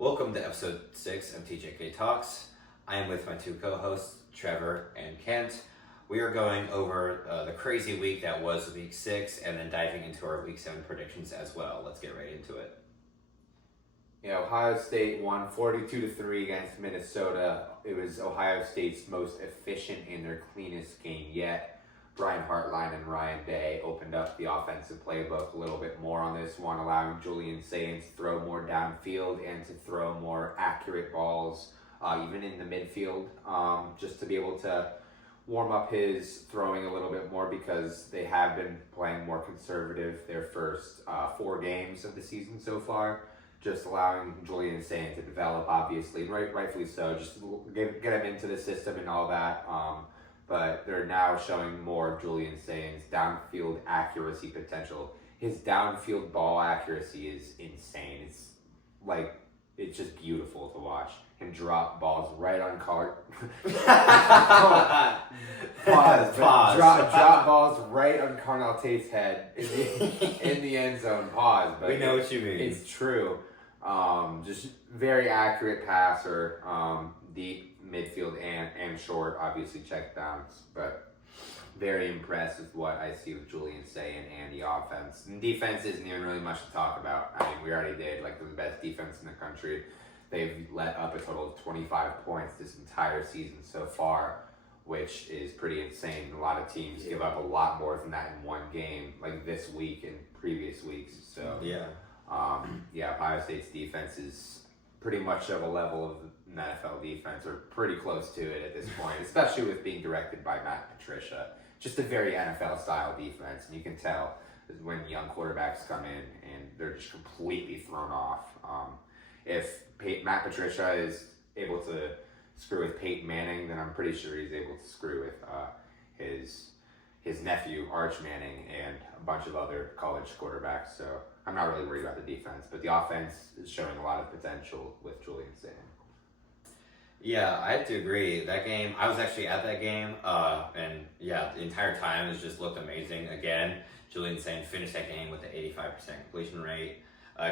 Welcome to episode 6 of TJK Talks. I am with my two co-hosts, Trevor and Kent. We are going over the crazy week that was week 6 and then diving into our week 7 predictions as well. Let's get right into it. Yeah, Ohio State won 42-3 against Minnesota. It was Ohio State's most efficient and their cleanest game yet. Brian Hartline and Ryan Day opened up the offensive playbook a little bit more on this one, allowing Julian Sains to throw more downfield and to throw more accurate balls, even in the midfield, just to be able to warm up his throwing a little bit more because they have been playing more conservative their first 4 games of the season so far. Just allowing Julian Sains to develop, obviously, rightfully so, just to get him into the system and all that. But they're now showing more of Julian Sains' downfield accuracy potential. His downfield ball accuracy is insane. It's just beautiful to watch him drop balls right on Drop balls right on Carnell Tate's head in the end zone. Pause. But we know what you mean. It's true. Just very accurate passer. Deep midfield and short, obviously check downs, but very impressed with what I see with Julian Sain and the offense. And defense isn't even really much to talk about. I mean, we already did, the best defense in the country. They've let up a total of 25 points this entire season so far, which is pretty insane. A lot of teams give up a lot more than that in one game, like this week and previous weeks. So Ohio State's defense is pretty much of a level of an NFL defense, or pretty close to it at this point, especially with being directed by Matt Patricia. Just a very NFL-style defense, and you can tell when young quarterbacks come in and they're just completely thrown off. If Matt Patricia is able to screw with Peyton Manning, then I'm pretty sure he's able to screw with his nephew, Arch Manning, and a bunch of other college quarterbacks. So I'm not really worried about the defense, but the offense is showing a lot of potential with Julian Sain. Yeah, I have to agree. That game, I was actually at that game, and the entire time it just looked amazing. Again, Julian Sain finished that game with an 85% completion rate, I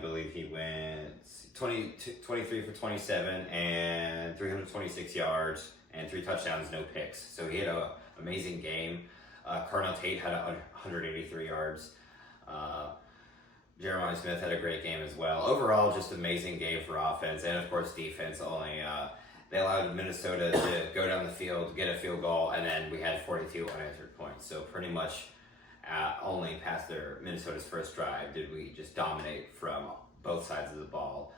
believe he went 23 for 27 and 326 yards and 3 touchdowns, no picks. So he had an amazing game. Carnell Tate had 183 yards. Jeremiah Smith had a great game as well. Overall, just amazing game for offense, and of course defense. Only they allowed Minnesota to go down the field, get a field goal, and then we had 42 unanswered points. So pretty much only past Minnesota's first drive did we just dominate from both sides of the ball.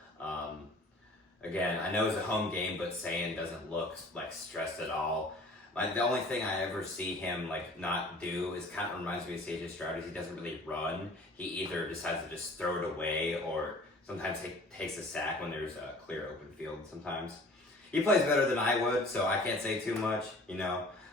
Again, I know it's a home game, but Sain doesn't look stressed at all. The only thing I ever see him not do is kind of reminds me of C.J. Stroud. He doesn't really run. He either decides to just throw it away, or sometimes he takes a sack when there's a clear open field. Sometimes he plays better than I would, so I can't say too much,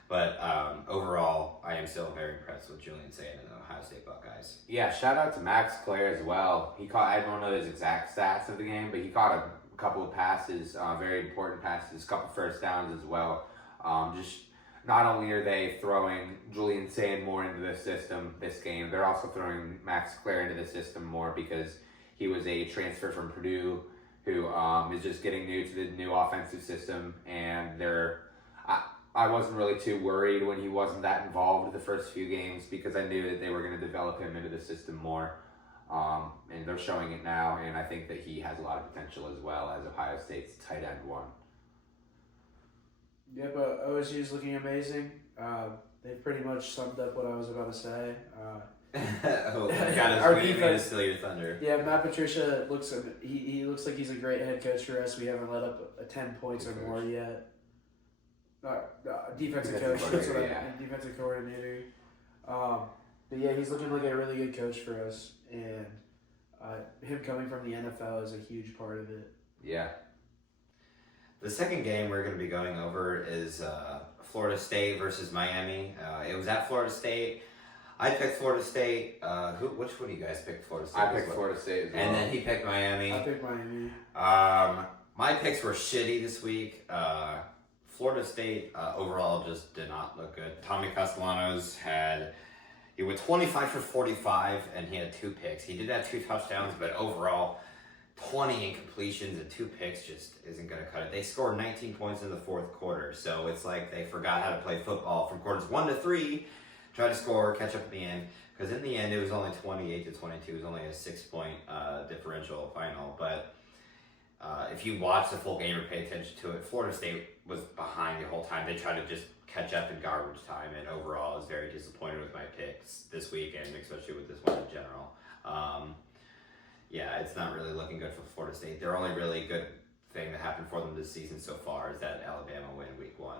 But overall, I am still very impressed with Julian Sain and the Ohio State Buckeyes. Yeah, shout out to Max Clare as well. I don't know his exact stats of the game, but he caught a couple of passes, very important passes, a couple first downs as well. Not only are they throwing Julian Sain more into the system this game, they're also throwing Max Clare into the system more because he was a transfer from Purdue who is just getting new to the new offensive system, and I wasn't really too worried when he wasn't that involved the first few games because I knew that they were going to develop him into the system more, and they're showing it now, and I think that he has a lot of potential as well as Ohio State's tight end one. Yeah, but OSU's looking amazing. They pretty much summed up what I was about to say. Our defense to steal your thunder. Yeah, Matt Patricia he looks like he's a great head coach for us. We haven't let up 10 points or more yet. Defensive coach. That's what defensive coordinator. But yeah, he's looking like a really good coach for us, and him coming from the NFL is a huge part of it. Yeah. The second game we're going to be going over is Florida State versus Miami. It was at Florida State. I picked Florida State. Which one do you guys pick? Florida State. I picked Florida State as well. And then he picked Miami. I picked Miami. My picks were shitty this week. Florida State overall just did not look good. Tommy Castellanos he went 25 for 45, and he had 2 picks. He did have 2 touchdowns, but overall, 20 incompletions and 2 picks just isn't going to cut it. They scored 19 points in the fourth quarter, so it's like they forgot how to play football from quarters 1 to 3, try to score, catch up at the end, because in the end it was only 28 to 22. It was only a 6-point differential final, but if you watch the full game or pay attention to it, Florida State was behind the whole time. They tried to just catch up in garbage time, and overall I was very disappointed with my picks this week, and especially with this one in general. Yeah, it's not really looking good for Florida State. Their only really good thing that happened for them this season so far is that Alabama win week 1.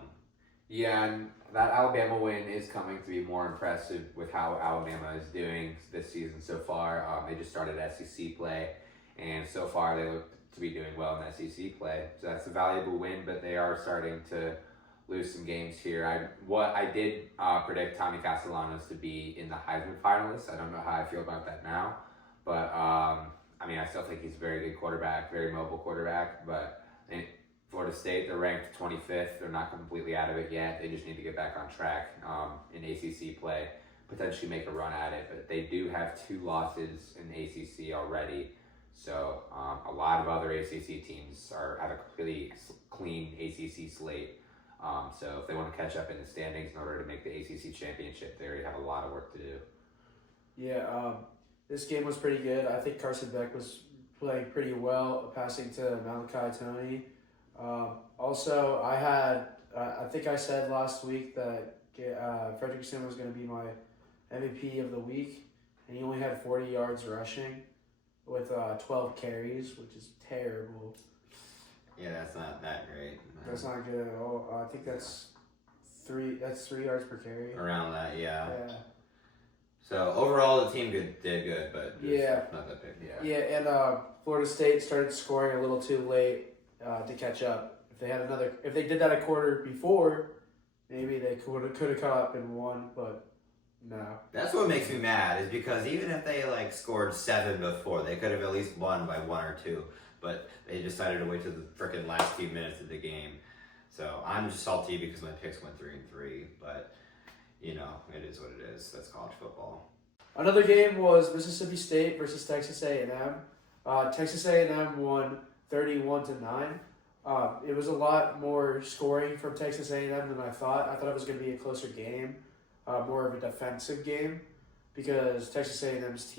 Yeah, and that Alabama win is coming to be more impressive with how Alabama is doing this season so far. They just started SEC play, and so far they look to be doing well in SEC play. So that's a valuable win, but they are starting to lose some games here. I did predict Tommy Castellanos to be in the Heisman finalists. I don't know how I feel about that now, but I mean, I still think he's a very good quarterback, very mobile quarterback, but in Florida State, they're ranked 25th. They're not completely out of it yet. They just need to get back on track in ACC play, potentially make a run at it, but they do have 2 losses in ACC already. So a lot of other ACC teams have a completely clean ACC slate. So if they want to catch up in the standings in order to make the ACC championship, they already have a lot of work to do. Yeah, this game was pretty good. I think Carson Beck was playing pretty well, passing to Malachi Tony. Also, I think I said last week that Fredrickson was going to be my MVP of the week, and he only had 40 yards rushing with 12 carries, which is terrible. Yeah, that's not that great. That's not good at all. I think that's 3 yards per carry. Around that, yeah. Yeah. So overall, the team did good, but not that big. Yeah, and Florida State started scoring a little too late to catch up. If they did that a quarter before, maybe they could have caught up and won, but no. That's what makes me mad, is because even if they scored 7 before, they could have at least won by 1 or 2. But they decided to wait till the freaking last few minutes of the game. So I'm just salty because my picks went 3-3, but it is what it is. That's college football. Another game was Mississippi State versus Texas A&M. Texas A&M won 31-9. It was a lot more scoring from Texas A&M than I thought. I thought it was going to be a closer game, more of a defensive game, because Texas A&M's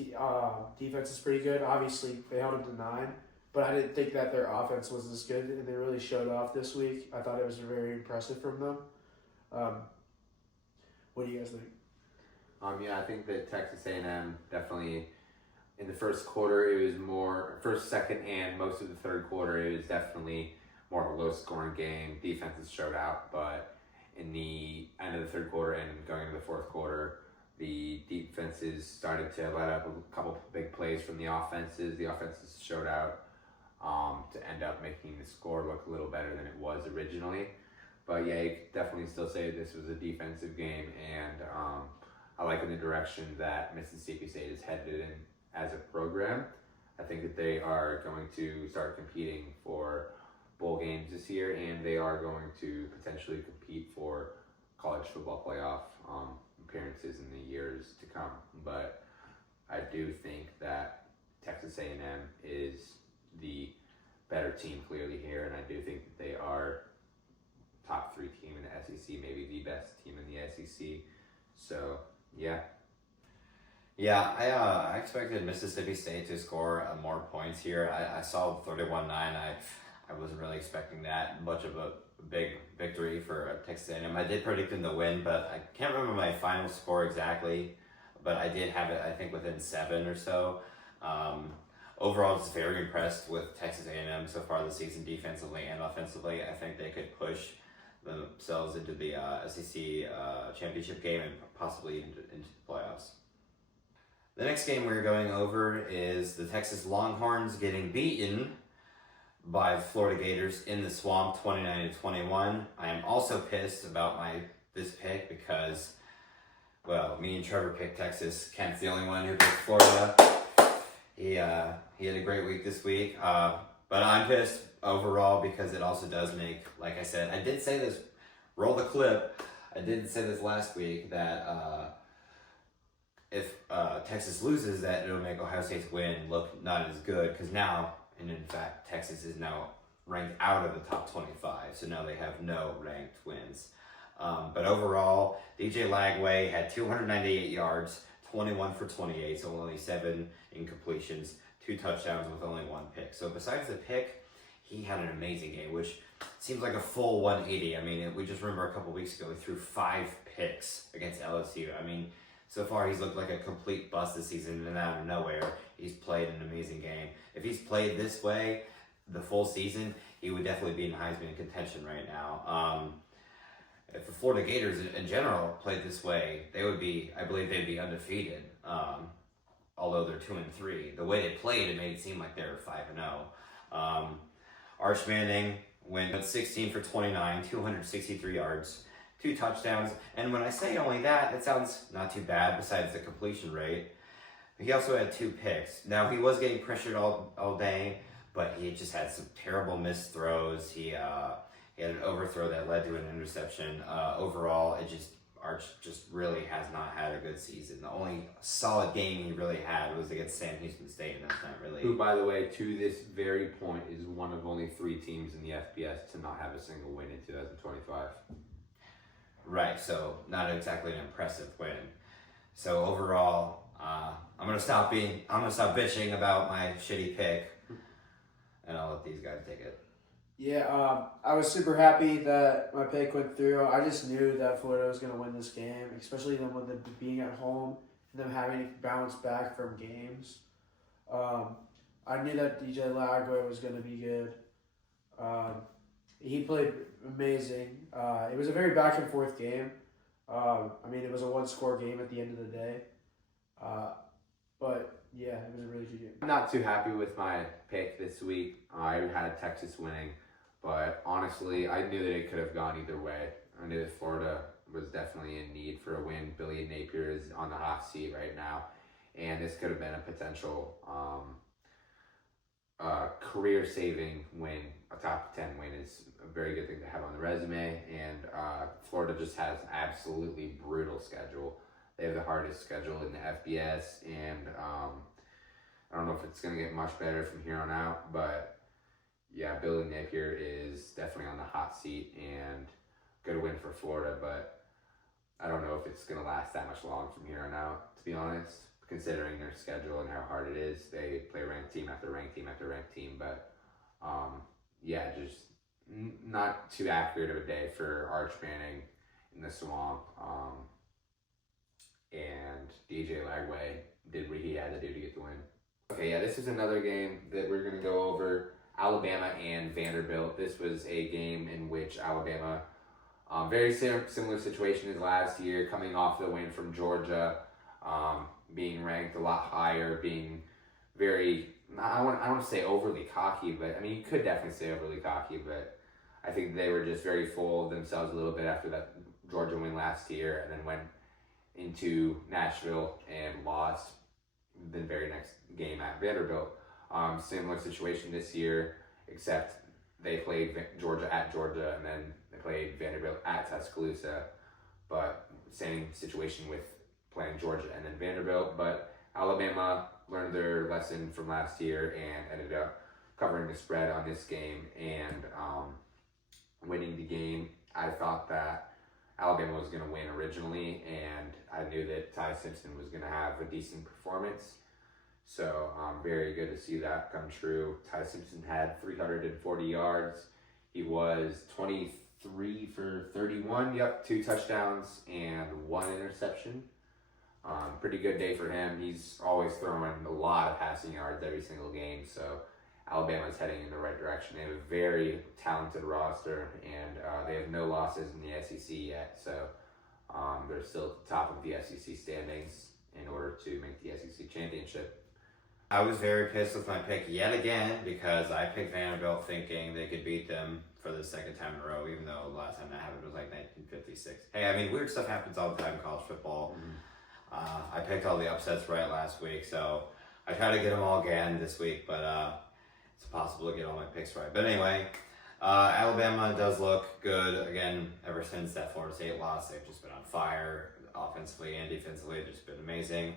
defense is pretty good. Obviously, they held them to 9, but I didn't think that their offense was as good, and they really showed off this week. I thought it was very impressive from them. What do you guys think? Yeah, I think that Texas A&M definitely, in the first quarter, it was more, first, second, and most of the third quarter, it was definitely more of a low-scoring game. Defenses showed out, but in the end of the third quarter and going into the fourth quarter, the defenses started to let up a couple big plays from the offenses. The offenses showed out to end up making the score look a little better than it was originally. But yeah, you could definitely still say this was a defensive game, and I like in the direction that Mississippi State is headed in as a program. I think that they are going to start competing for bowl games this year, and they are going to potentially compete for college football playoff appearances in the years to come. But I do think that Texas A&M is the better team clearly here, and I do think that they are top 3 team in the SEC, maybe the best team in the SEC. So, yeah. Yeah, I expected Mississippi State to score more points here. I saw 31-9. I wasn't really expecting that much of a big victory for Texas A&M. I did predict them to win, but I can't remember my final score exactly. But I did have it, I think, within 7 or so. Overall, just very impressed with Texas A&M so far this season, defensively and offensively. I think they could push themselves into the SEC championship game and possibly into the playoffs. The next game we're going over is the Texas Longhorns getting beaten by Florida Gators in the Swamp 29-21. I am also pissed about this pick because, well, me and Trevor picked Texas. Kent's the only one who picked Florida. He had a great week this week, but I'm pissed overall because it also does make, like I said, I did say this, roll the clip, I did say this last week that if Texas loses, that it'll make Ohio State's win look not as good, because now and in fact, Texas is now ranked out of the top 25, so now they have no ranked wins. But overall, DJ Lagway had 298 yards, 21 for 28, so only 7 incompletions, 2 touchdowns with only 1 pick. So besides the pick, he had an amazing game, which seems like a full 180. I mean, we just remember a couple weeks ago, he threw 5 picks against LSU. I mean, so far he's looked like a complete bust this season, and out of nowhere, he's played an amazing game. If he's played this way the full season, he would definitely be in Heisman contention right now. If the Florida Gators in general played this way, they would be, I believe they'd be undefeated. Although they're 2-3, the way they played, it made it seem like they were 5-0. Arch Manning went 16 for 29, 263 yards, 2 touchdowns. And when I say only that, it sounds not too bad besides the completion rate. He also had 2 picks. Now, he was getting pressured all day, but he just had some terrible missed throws. He had an overthrow that led to an interception. Overall, Arch just really has not had a good season. The only solid game he really had was against Sam Houston State, and that's not really... Who, by the way, to this very point, is one of only 3 teams in the FBS to not have a single win in 2025. Right, so not exactly an impressive win. So overall, I'm gonna stop bitching about my shitty pick, and I'll let these guys take it. Yeah, I was super happy that my pick went through. I just knew that Florida was going to win this game, especially them with it being at home and them having to bounce back from games. I knew that DJ Lagway was going to be good. He played amazing. It was a very back and forth game. I mean, it was a 1-score game at the end of the day. But yeah, it was a really good game. I'm not too happy with my pick this week. I had Texas winning, but honestly, I knew that it could have gone either way. I knew that Florida was definitely in need for a win. Billy Napier is on the hot seat right now, and this could have been a potential career-saving win. A top 10 win is a very good thing to have on the resume, and Florida just has an absolutely brutal schedule. They have the hardest schedule in the FBS, and I don't know if it's going to get much better from here on out, but yeah, Billy Napier is definitely on the hot seat and good win for Florida, but I don't know if it's going to last that much long from here on out, to be honest, considering their schedule and how hard it is. They play ranked team after ranked team after ranked team, but yeah, just not too accurate of a day for Arch Manning in the swamp. And DJ Lagway did what he had to do to get the win. Okay, yeah, this is another game that we're going to go over. Alabama and Vanderbilt. This was a game in which Alabama, very similar situation as last year, coming off the win from Georgia, being ranked a lot higher, being very, I don't want to say overly cocky, but I mean, you could definitely say overly cocky, but I think they were just very full of themselves a little bit after that Georgia win last year, and then went into Nashville and lost the very next game at Vanderbilt. Similar situation this year, except they played Georgia at Georgia, and then they played Vanderbilt at Tuscaloosa. But same situation with playing Georgia and then Vanderbilt. But Alabama learned their lesson from last year and ended up covering the spread on this game and winning the game. I thought that Alabama was going to win originally, and I knew that Ty Simpson was going to have a decent performance. So very good to see that come true. Ty Simpson had 340 yards. He was 23 for 31, 2 touchdowns and 1 interception. Pretty good day for him. He's always throwing a lot of passing yards every single game, so Alabama's heading in the right direction. They have a very talented roster, and they have no losses in the SEC yet, so they're still at the top of the SEC standings in order to make the SEC championship. I was very pissed with my pick yet again because I picked Vanderbilt thinking they could beat them for the second time in a row, even though the last time that happened was like 1956. Hey, I mean, weird stuff happens all the time in college football. I picked all the upsets right last week, so I try to get them all again this week, but it's impossible to get all my picks right. But anyway, Alabama does look good. Again, ever since that Florida State loss, they've just been on fire offensively and defensively. They've just been amazing.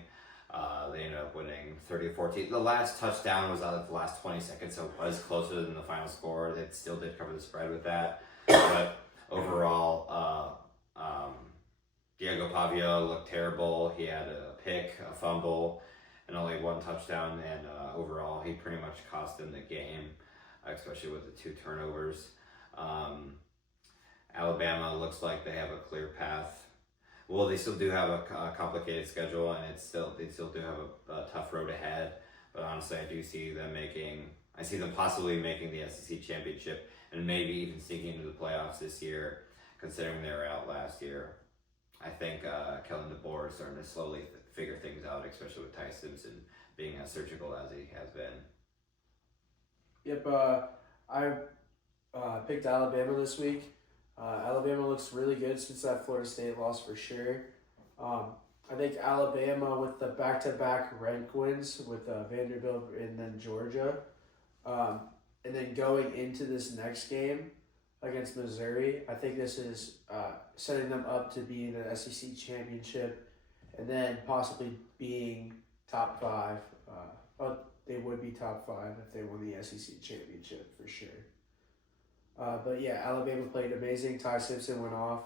They ended up winning 30-14. The last touchdown was out of the last 20 seconds, so it was closer than the final score. They still did cover the spread with that. But overall, Diego Pavia looked terrible. He had a pick, a fumble, and only one touchdown. And overall, he pretty much cost them the game, especially with the 2 turnovers. Alabama looks like they have a clear path. Well, they still do have a complicated schedule, and they still do have a tough road ahead. But honestly, I see them possibly making the SEC championship and maybe even sneaking into the playoffs this year, considering they were out last year. I think Kellen DeBoer is starting to slowly figure things out, especially with Ty Simpson being as surgical as he has been. Yep, I picked Alabama this week. Alabama looks really good since that Florida State loss for sure. I think Alabama with the back-to-back rank wins with Vanderbilt and then Georgia, and then going into this next game against Missouri, I think this is setting them up to be in the SEC championship and then possibly being top 5. They would be top 5 if they won the SEC championship for sure. But yeah, Alabama played amazing. Ty Simpson went off.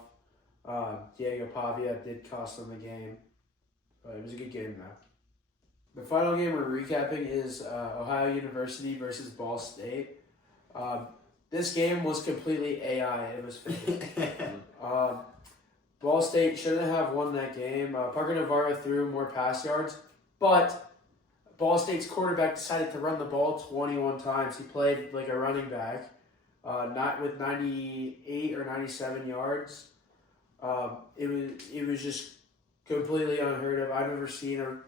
Diego Pavia did cost them the game. But it was a good game though. The final game we're recapping is Ohio University versus Ball State. This game was completely AI. It was fake. Ball State shouldn't have won that game. Parker Navarro threw more pass yards, but Ball State's quarterback decided to run the ball 21 times. He played like a running back. Not with 98 or 97 yards. It was just completely unheard of. I've never seen a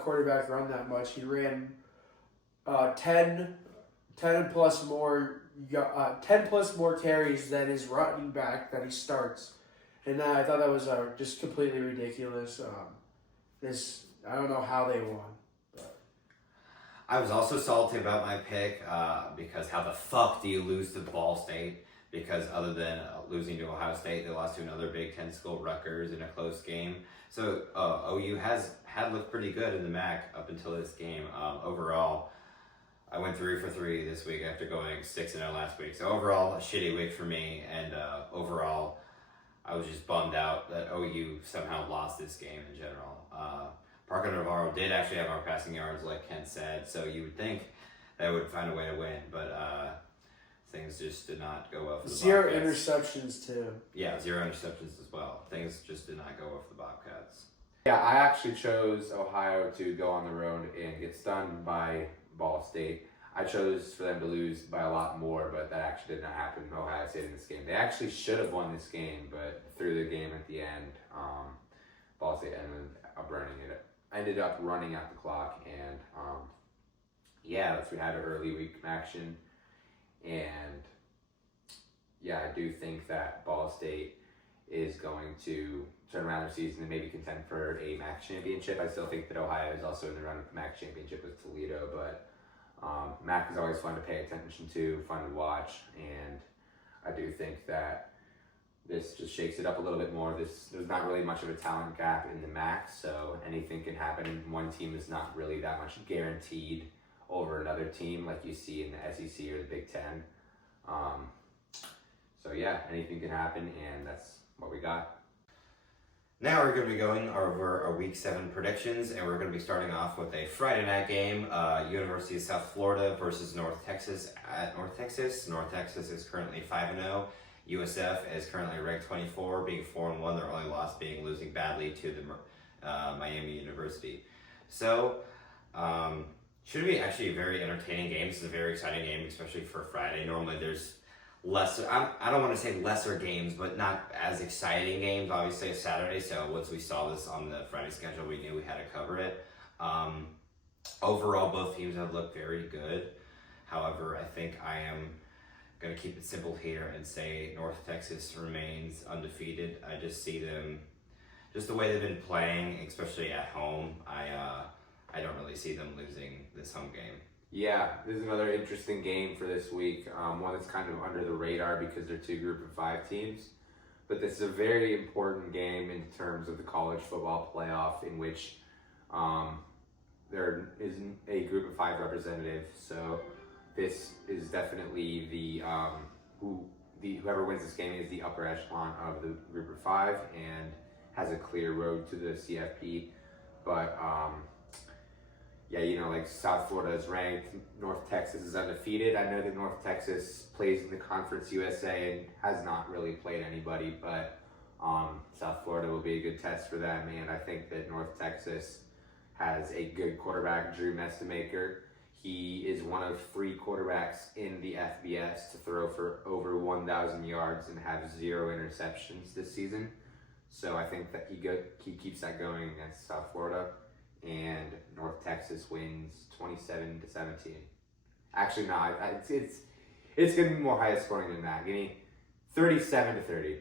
quarterback run that much. He ran 10 plus more carries than his running back that he starts, and I thought that was just completely ridiculous. I don't know how they won. I was also salty about my pick because how the fuck do you lose to Ball State? Because other than losing to Ohio State, they lost to another Big Ten school, Rutgers, in a close game. So OU had looked pretty good in the MAC up until this game. Overall, I went 3 for 3 this week after going 6-0 last week. So overall, a shitty week for me. And overall, I was just bummed out that OU somehow lost this game in general. Parker Navarro did actually have our passing yards, like Kent said, so you would think they would find a way to win, but things just did not go well for the Bobcats. 0 interceptions, too. Yeah, 0 interceptions as well. Things just did not go well for the Bobcats. Yeah, I actually chose Ohio to go on the road and get stunned by Ball State. I chose for them to lose by a lot more, but that actually did not happen. Ohio State in this game. They actually should have won this game, but through the game at the end, Ball State ended up running out the clock, and we had an early week action, and I do think that Ball State is going to turn around their season and maybe contend for a MAC championship. I still think that Ohio is also in the run with the MAC championship with Toledo, but MAC is always fun to pay attention to, fun to watch, and I do think that this just shakes it up a little bit more. There's not really much of a talent gap in the MAC, so anything can happen. One team is not really that much guaranteed over another team like you see in the SEC or the Big Ten. Anything can happen, and that's what we got. Now we're going to be going over our Week 7 predictions, and we're going to be starting off with a Friday night game, University of South Florida versus North Texas at North Texas. North Texas is currently 5-0. USF is currently ranked 24, being 4-1. Their only loss being losing badly to the Miami University. So, should be actually a very entertaining game. This is a very exciting game, especially for Friday. Normally there's lesser, I don't want to say lesser games, but not as exciting games. Obviously, it's Saturday, so once we saw this on the Friday schedule, we knew we had to cover it. Overall, both teams have looked very good. However, I think I am going to keep it simple here and say North Texas remains undefeated. I just see them, just the way they've been playing, especially at home, I don't really see them losing this home game. Yeah, this is another interesting game for this week. One that's kind of under the radar because they're 2 group of 5 teams. But this is a very important game in terms of the college football playoff in which There isn't a group of 5 representatives, so this is definitely whoever wins this game is the upper echelon of the group of 5 and has a clear road to the CFP. But like South Florida is ranked, North Texas is undefeated. I know that North Texas plays in the Conference USA and has not really played anybody, but South Florida will be a good test for them, and I think that North Texas has a good quarterback, Drew Mestemaker. He is one of 3 quarterbacks in the FBS to throw for over 1,000 yards and have 0 interceptions this season. So I think that he keeps that going against South Florida, and North Texas wins 27-17. Actually, no, it's going to be more high scoring than that. Give me 37-30.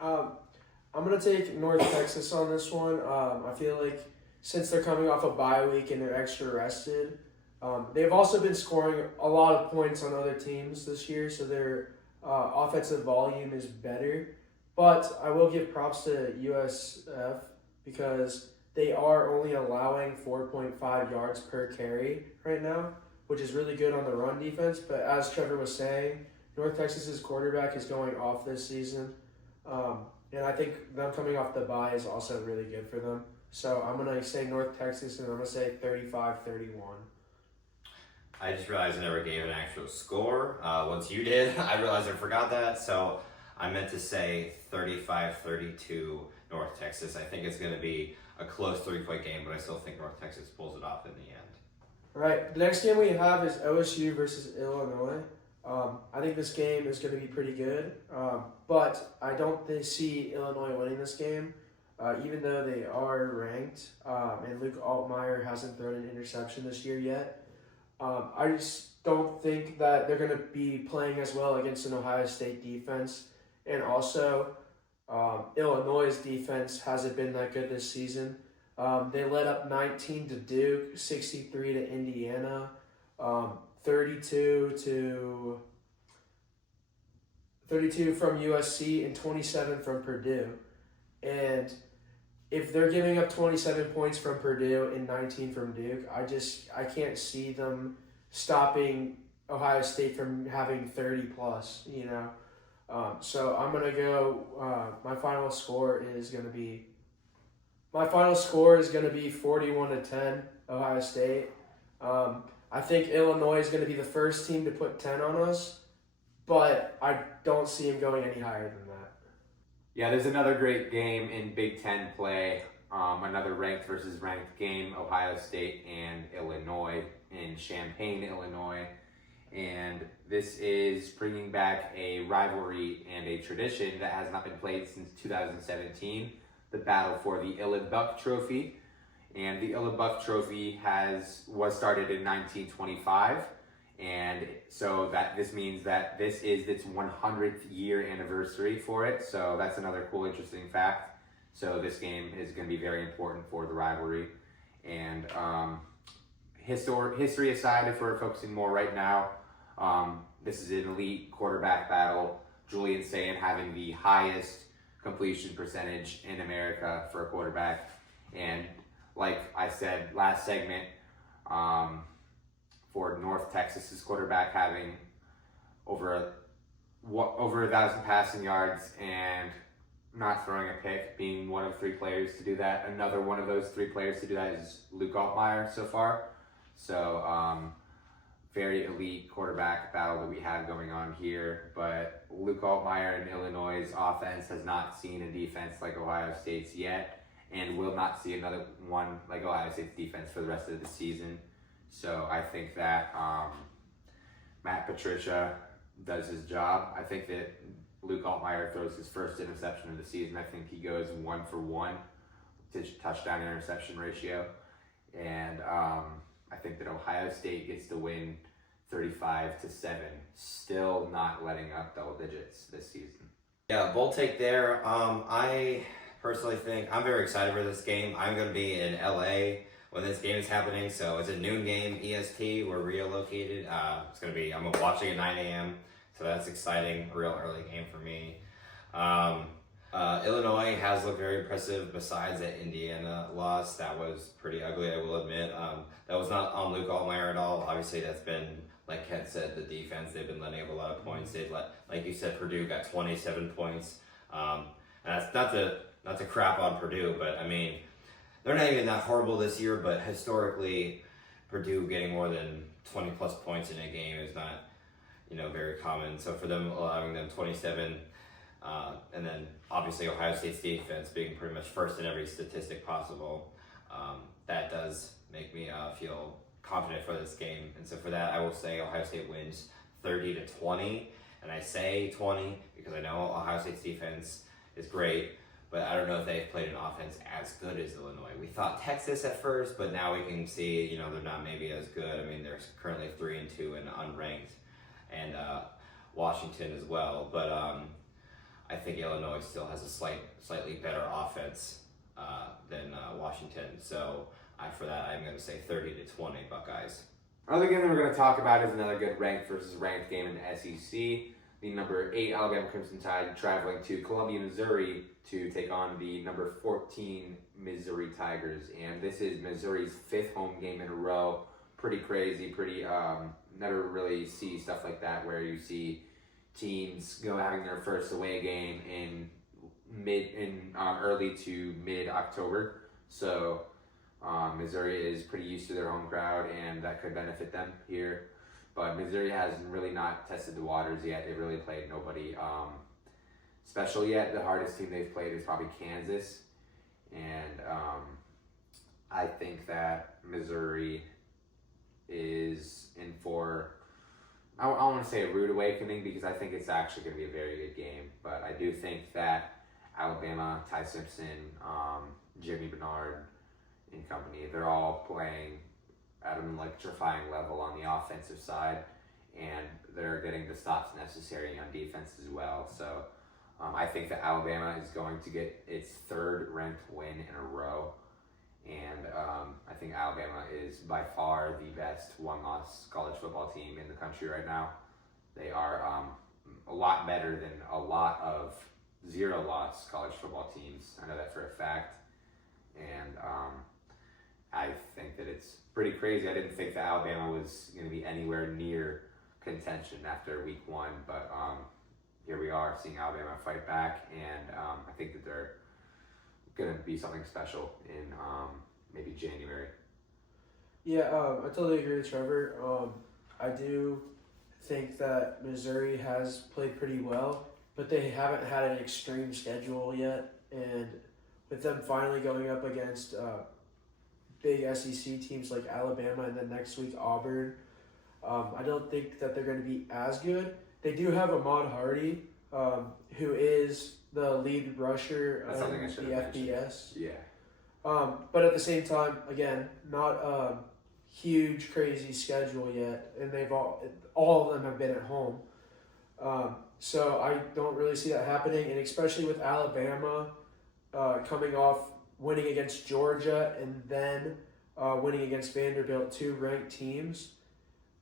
I'm going to take North Texas on this one. I feel like since they're coming off a bye week and they're extra rested, they've also been scoring a lot of points on other teams this year, so their offensive volume is better. But I will give props to USF because they are only allowing 4.5 yards per carry right now, which is really good on the run defense. But as Trevor was saying, North Texas's quarterback is going off this season. And I think them coming off the bye is also really good for them. So I'm going to say North Texas, and I'm going to say 35-31. I just realized I never gave an actual score. Once you did, I realized I forgot that. So I meant to say 35-32 North Texas. I think it's going to be a close 3-point game, but I still think North Texas pulls it off in the end. All right, the next game we have is OSU versus Illinois. I think this game is going to be pretty good, but I don't see Illinois winning this game, even though they are ranked, and Luke Altmaier hasn't thrown an interception this year yet. I just don't think that they're going to be playing as well against an Ohio State defense, and also Illinois' defense hasn't been that good this season. They led up 19 to Duke, 63 to Indiana, 32 from USC, and 27 from Purdue. And if they're giving up 27 points from Purdue and 19 from Duke, I can't see them stopping Ohio State from having 30 plus, So I'm going to go, my final score is going to be 41-10 Ohio State. I think Illinois is going to be the first team to put 10 on us, but I don't see him going any higher than that. Yeah, there's another great game in Big Ten play. Another ranked versus ranked game, Ohio State and Illinois in Champaign, Illinois. And this is bringing back a rivalry and a tradition that has not been played since 2017, the battle for the Illibuck Trophy. And the Illibuck Trophy was started in 1925, and so this means that this is its 100th year anniversary for it. So that's another cool, interesting fact. So this game is going to be very important for the rivalry. And history aside, if we're focusing more right now, this is an elite quarterback battle. Julian Sayin having the highest completion percentage in America for a quarterback, and like I said last segment, for North Texas's quarterback having over 1,000 passing yards and not throwing a pick, being one of 3 players to do that. Another one of those 3 players to do that is Luke Altmaier so far. So very elite quarterback battle that we have going on here. But Luke Altmaier and Illinois' offense has not seen a defense like Ohio State's yet, and will not see another one like Ohio State's defense for the rest of the season. So I think that Matt Patricia does his job. I think that Luke Altmaier throws his first interception of the season. I think he goes 1 for 1 to touchdown interception ratio. And I think that Ohio State gets to win 35-7, still not letting up double digits this season. Yeah, bold take there. I personally think I'm very excited for this game. I'm going to be in LA when this game is happening, so it's a noon game, EST, where Rio located. I'm watching at 9 a.m., so that's exciting, a real early game for me. Illinois has looked very impressive. Besides that Indiana loss, that was pretty ugly, I will admit. That was not on Luke Altmaier at all. Obviously, that's been, like Ken said, the defense. They've been letting up a lot of points. Like you said, Purdue got 27 points. And that's not to crap on Purdue, but I mean, they're not even that horrible this year. But historically, Purdue getting more than 20 plus points in a game is not, very common. So for them allowing them 27. And then obviously Ohio State's defense being pretty much first in every statistic possible, that does make me feel confident for this game. And so for that, I will say Ohio State wins 30-20. And I say 20 because I know Ohio State's defense is great, but I don't know if they've played an offense as good as Illinois. We thought Texas at first, but now we can see, they're not maybe as good. I mean, they're currently 3-2 and unranked, and Washington as well. But I think Illinois still has a slightly better offense than Washington. So for that, I'm going to say 30-20 Buckeyes. Another game that we're going to talk about is another good ranked versus ranked game in the SEC. The number 8 Alabama Crimson Tide traveling to Columbia, Missouri to take on the number 14 Missouri Tigers. And this is Missouri's 5th home game in a row. Pretty crazy, never really see stuff like that where you see teams having their first away game in early to mid October. So Missouri is pretty used to their home crowd, and that could benefit them here. But Missouri has really not tested the waters yet. They really played nobody special yet. The hardest team they've played is probably Kansas, and I think that Missouri is in for, I want to say, a rude awakening, because I think it's actually going to be a very good game. But I do think that Alabama, Ty Simpson, Jimmy Bernard and company, they're all playing at an electrifying level on the offensive side, and they're getting the stops necessary on defense as well. So I think that Alabama is going to get its 3rd ranked win in a row. And I think Alabama is by far the best one-loss college football team in the country right now. They are a lot better than a lot of 0-loss college football teams. I know that for a fact. And I think that it's pretty crazy. I didn't think that Alabama was going to be anywhere near contention after week 1. But here we are, seeing Alabama fight back. And I think that they're going to be something special in maybe January. Yeah, I totally agree with Trevor. I do think that Missouri has played pretty well, but they haven't had an extreme schedule yet. And with them finally going up against big SEC teams like Alabama and then next week Auburn, I don't think that they're going to be as good. They do have Ahmad Hardy, who is the lead rusher That's of something I should the have mentioned. FBS. Yeah. But at the same time, again, not a huge, crazy schedule yet, and they've all of them have been at home. So I don't really see that happening, and especially with Alabama coming off winning against Georgia and then winning against Vanderbilt, 2 ranked teams.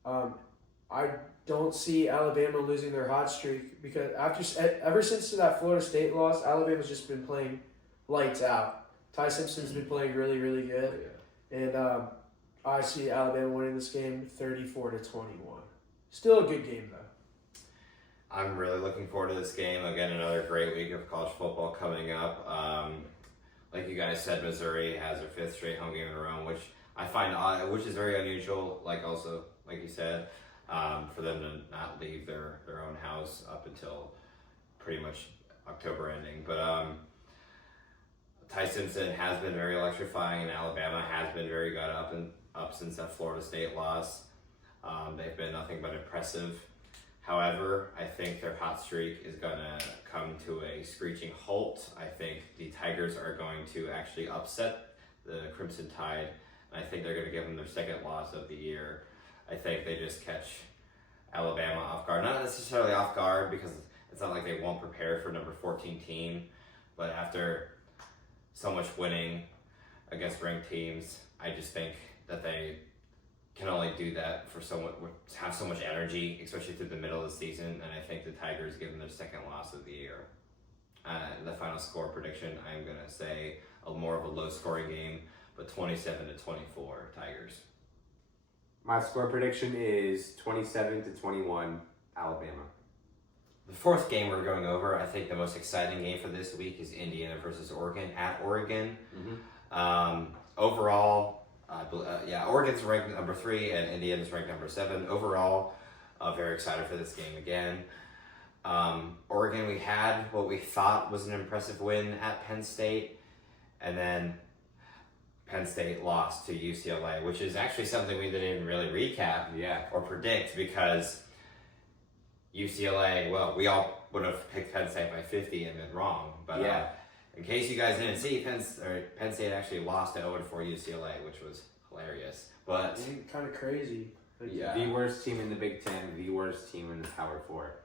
I don't see Alabama losing their hot streak, because ever since that Florida State loss, Alabama's just been playing lights out. Ty Simpson's been playing really, really good, and I see Alabama winning this game 34-21. Still a good game though. I'm really looking forward to this game. Again, another great week of college football coming up. Like you guys said, Missouri has their 5th straight home game in a row, which I find odd, which is very unusual. Like you said, for them to not leave their own house up until pretty much October ending. But Ty Simpson has been very electrifying, and Alabama has been very good up since that Florida State loss. They've been nothing but impressive. However, I think their hot streak is going to come to a screeching halt. I think the Tigers are going to actually upset the Crimson Tide, and I think they're going to give them their 2nd loss of the year. I think they just catch Alabama off guard. Not necessarily off guard, because it's not like they won't prepare for number 14 team, but after so much winning against ranked teams, I just think that they can only do that for have so much energy, especially through the middle of the season, and I think the Tigers give them their 2nd loss of the year. The final score prediction, I'm going to say more of a low-scoring game, but 27-24 Tigers. My score prediction is 27-21 Alabama. The fourth game we're going over, I think the most exciting game for this week is Indiana versus Oregon at Oregon. Overall, Oregon's ranked number 3 and Indiana's ranked number 7. Overall, very excited for this game again. Oregon, we had what we thought was an impressive win at Penn State, and then Penn State lost to UCLA, which is actually something we didn't really recap or predict because UCLA, well, we all would have picked Penn State by 50 and been wrong. But in case you guys didn't see, Penn State actually lost at 0-4 UCLA, which was hilarious. But kind of crazy. The worst team in the Big Ten, the worst team in the Power 4.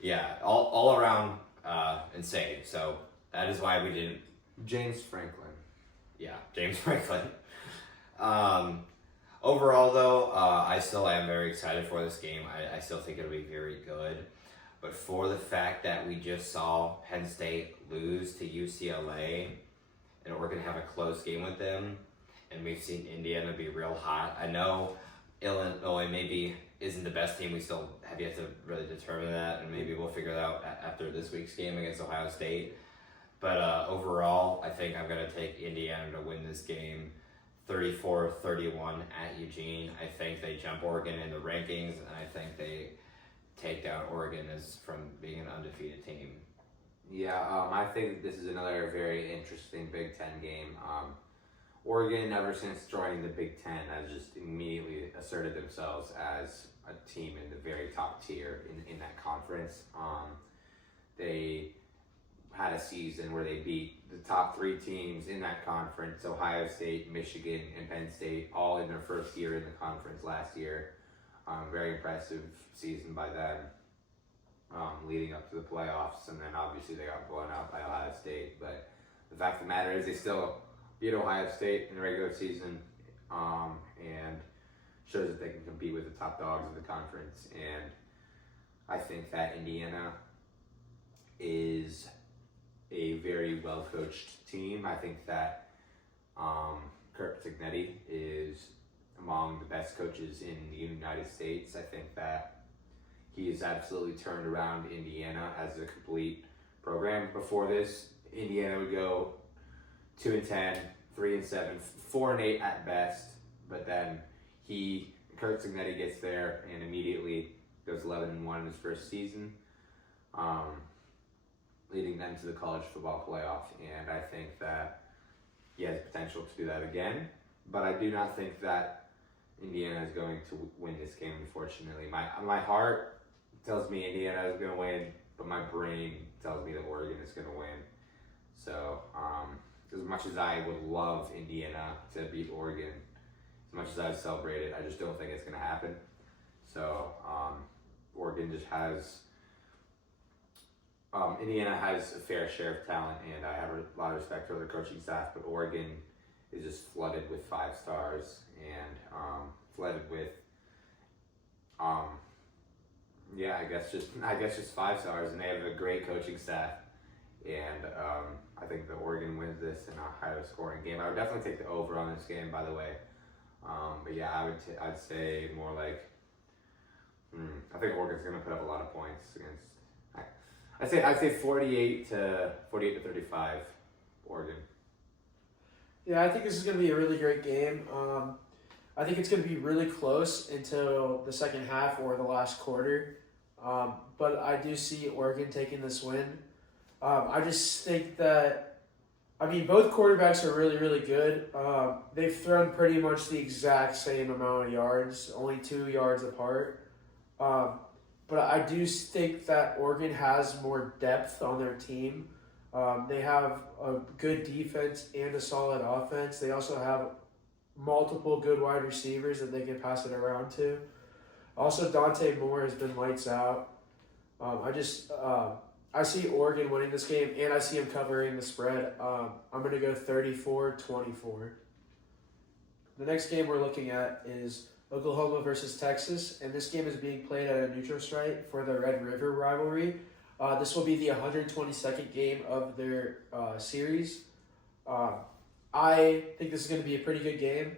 Yeah, all around insane. So that is why we didn't. James Franklin. Yeah, James Franklin. Overall, though, I still am very excited for this game. I still think it'll be very good. But for the fact that we just saw Penn State lose to UCLA and we're going to have a close game with them, and we've seen Indiana be real hot. I know Illinois maybe isn't the best team. We still have yet to really determine that, and maybe we'll figure it out after this week's game against Ohio State. But overall, I think I'm going to take Indiana to win this game 34-31 at Eugene. I think they jump Oregon in the rankings, and I think they take down Oregon as from being an undefeated team. Yeah, I think this is another very interesting Big Ten game. Oregon, ever since joining the Big Ten, has just immediately asserted themselves as a team in the very top tier in that conference. They had a season where they beat the top 3 teams in that conference, Ohio State, Michigan, and Penn State, all in their first year in the conference last year. Very impressive season by them, leading up to the playoffs, and then obviously they got blown out by Ohio State. But the fact of the matter is they still beat Ohio State in the regular season, and shows that they can compete with the top dogs of the conference. And I think that Indiana is a very well-coached team. I think that Kirk Cignetti is among the best coaches in the United States. I think that he has absolutely turned around Indiana as a complete program. Before this, Indiana would go 2-10, 3-7, 4-8 at best. But then Kirk Cignetti gets there and immediately goes 11-1 in his first season, leading them to the college football playoff. And I think that he has potential to do that again. But I do not think that Indiana is going to win this game, unfortunately. My heart tells me Indiana is going to win, but my brain tells me that Oregon is going to win. So, as much as I would love Indiana to beat Oregon, as much as I've celebrated, I just don't think it's going to happen. So, Oregon just has... Indiana has a fair share of talent, and I have a lot of respect for their coaching staff, but Oregon is just flooded with 5 stars and flooded with I guess just 5 stars, and they have a great coaching staff. And I think that Oregon wins this in a higher scoring game. I would definitely take the over on this game, by the way. But yeah, I'd say more like I think Oregon's going to put up a lot of points against. I'd say 48 to 35, Oregon. Yeah, I think this is going to be a really great game. I think it's going to be really close until the second half or the last quarter. But I do see Oregon taking this win. I just think that, both quarterbacks are really, really good. They've thrown pretty much the exact same amount of yards, only 2 yards apart. But I do think that Oregon has more depth on their team. They have a good defense and a solid offense. They also have multiple good wide receivers that they can pass it around to. Also, Dante Moore has been lights out. I see Oregon winning this game, and I see him covering the spread. I'm going to go 34-24. The next game we're looking at is Oklahoma versus Texas, and this game is being played at a neutral site for the Red River rivalry. This will be the 122nd game of their series. I think this is going to be a pretty good game.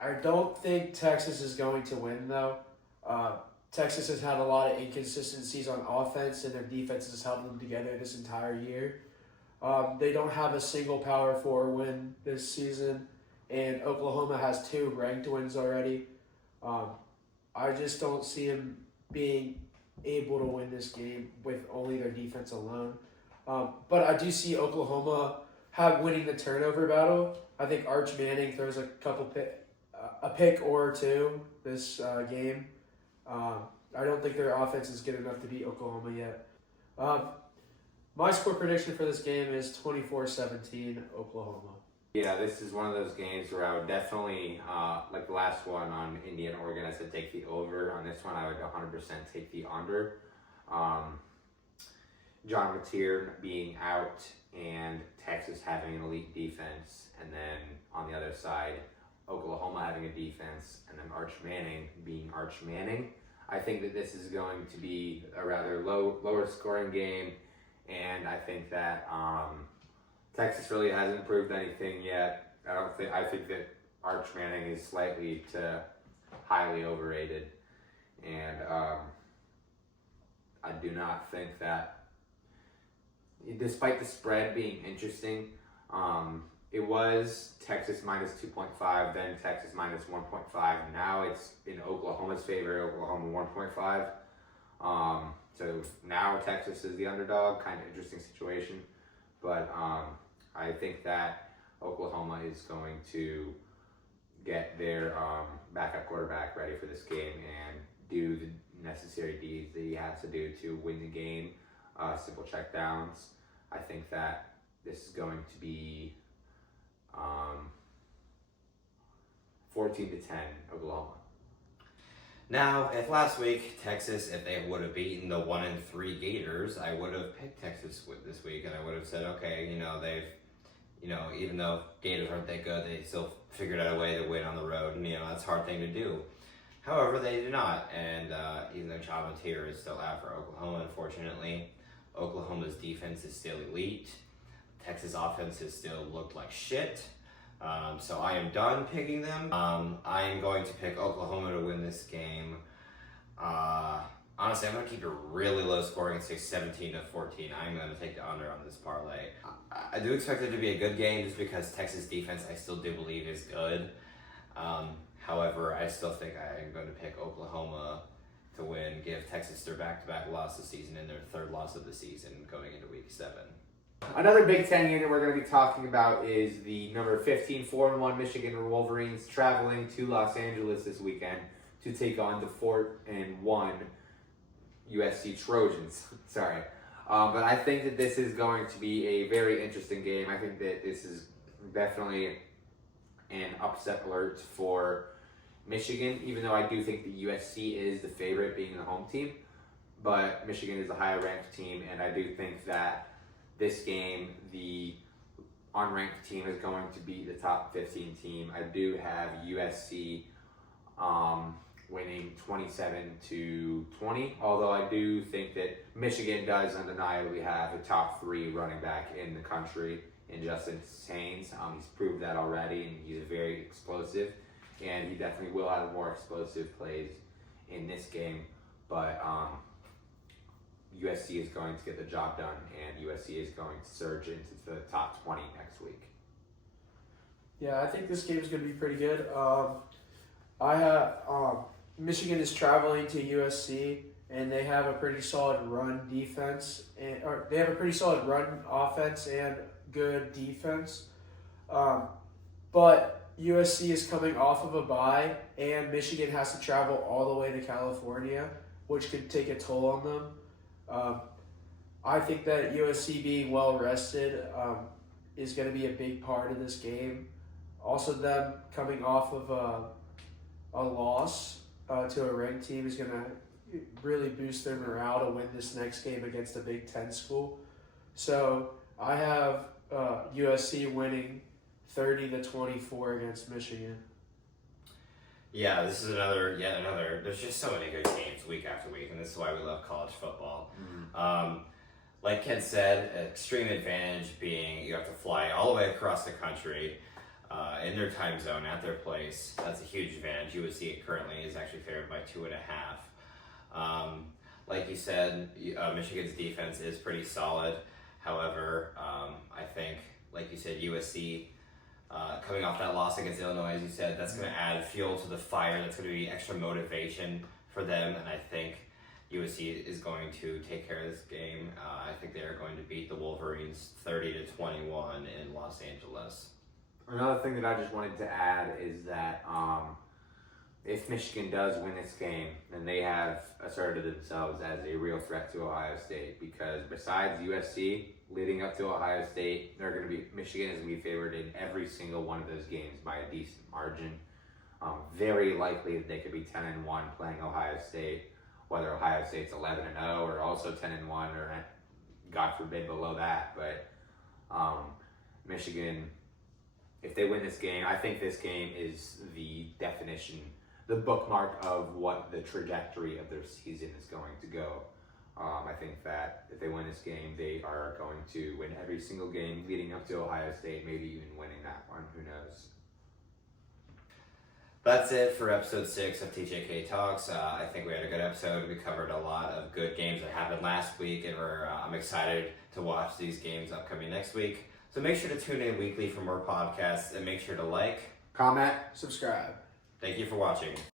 I don't think Texas is going to win, though. Texas has had a lot of inconsistencies on offense, and their defense has held them together this entire year. They don't have a single Power 4 win this season, and Oklahoma has 2 ranked wins already. I just don't see them being able to win this game with only their defense alone. But I do see Oklahoma winning the turnover battle. I think Arch Manning throws a pick or 2 this game. I don't think their offense is good enough to beat Oklahoma yet. My score prediction for this game is 24-17 Oklahoma. Yeah, this is one of those games where I would definitely, like the last one on Indiana, Oregon, I said take the over. On this one, I would 100% take the under. John Mateer being out and Texas having an elite defense, and then on the other side, Oklahoma having a defense, and then Arch Manning being Arch Manning. I think that this is going to be a rather lower scoring game, and I think that Texas really hasn't proved anything yet. I think that Arch Manning is slightly to highly overrated, and I do not think that, despite the spread being interesting, it was Texas minus 2.5, then Texas minus 1.5. Now it's in Oklahoma's favor, Oklahoma 1.5. So now Texas is the underdog, kind of interesting situation. But I think that Oklahoma is going to get their backup quarterback ready for this game and do the necessary deeds that he has to do to win the game. Simple checkdowns. I think that this is going to be 14-10 Oklahoma. Now, if last week Texas, if they would have beaten the 1-3 Gators, I would have picked Texas this week, and I would have said, okay, even though Gators aren't that good, they still figured out a way to win on the road, and that's a hard thing to do. However, they did not, and even though John Mateer is still out for Oklahoma, unfortunately, Oklahoma's defense is still elite. Texas offense has still looked like shit. So I am done picking them. I am going to pick Oklahoma to win this game. Honestly, I'm going to keep it really low scoring, 17-14. I'm going to take the under on this parlay. I do expect it to be a good game just because Texas defense I still do believe is good. However, I still think I'm going to pick Oklahoma to win, give Texas their back-to-back loss this season and their 3rd loss of the season going into week 7. Another Big Ten game that we're going to be talking about is the number 15, 4-1 Michigan Wolverines traveling to Los Angeles this weekend to take on the 4-1 USC Trojans. Sorry. But I think that this is going to be a very interesting game. I think that this is definitely an upset alert for Michigan, even though I do think that USC is the favorite being the home team. But Michigan is a higher ranked team, and I do think that this game, the unranked team is going to beat the top 15 team. I do have USC winning 27-20, although I do think that Michigan does undeniably have a top 3 running back in the country in Justin Haynes. He's proved that already, and he's very explosive, and he definitely will have more explosive plays in this game, but USC is going to get the job done, and USC is going to surge into the top 20 next week. Yeah, I think this game is going to be pretty good. I have Michigan is traveling to USC, and they have a pretty solid run defense, or they have a pretty solid run offense and good defense. But USC is coming off of a bye, and Michigan has to travel all the way to California, which could take a toll on them. I think that USC being well rested is going to be a big part of this game. Also, them coming off of a loss to a ranked team is going to really boost their morale to win this next game against a Big Ten school. So I have USC winning 30-24 against Michigan. Yeah, this is yet another. There's just so many good games week after week, and this is why we love college football. Like Ken said, extreme advantage being you have to fly all the way across the country in their time zone at their place. That's a huge advantage. USC currently is actually favored by 2.5. Like you said, Michigan's defense is pretty solid. However, I think, like you said, USC. Coming off that loss against Illinois, as you said, that's going to add fuel to the fire. That's going to be extra motivation for them, and I think USC is going to take care of this game. I think they are going to beat the Wolverines 30-21 in Los Angeles. Another thing that I just wanted to add is that if Michigan does win this game, then they have asserted themselves as a real threat to Ohio State, because besides USC leading up to Ohio State, Michigan is going to be favored in every single one of those games by a decent margin. Very likely that they could be 10-1 playing Ohio State, whether Ohio State's 11-0 or also 10-1 or, God forbid, below that. But Michigan, if they win this game, I think this game is the definition, the bookmark of what the trajectory of their season is going to go. I think that if they win this game, they are going to win every single game leading up to Ohio State, maybe even winning that one. Who knows? That's it for episode 6 of TJK Talks. I think we had a good episode. We covered a lot of good games that happened last week, and I'm excited to watch these games upcoming next week. So make sure to tune in weekly for more podcasts, and make sure to like, comment, subscribe. Thank you for watching.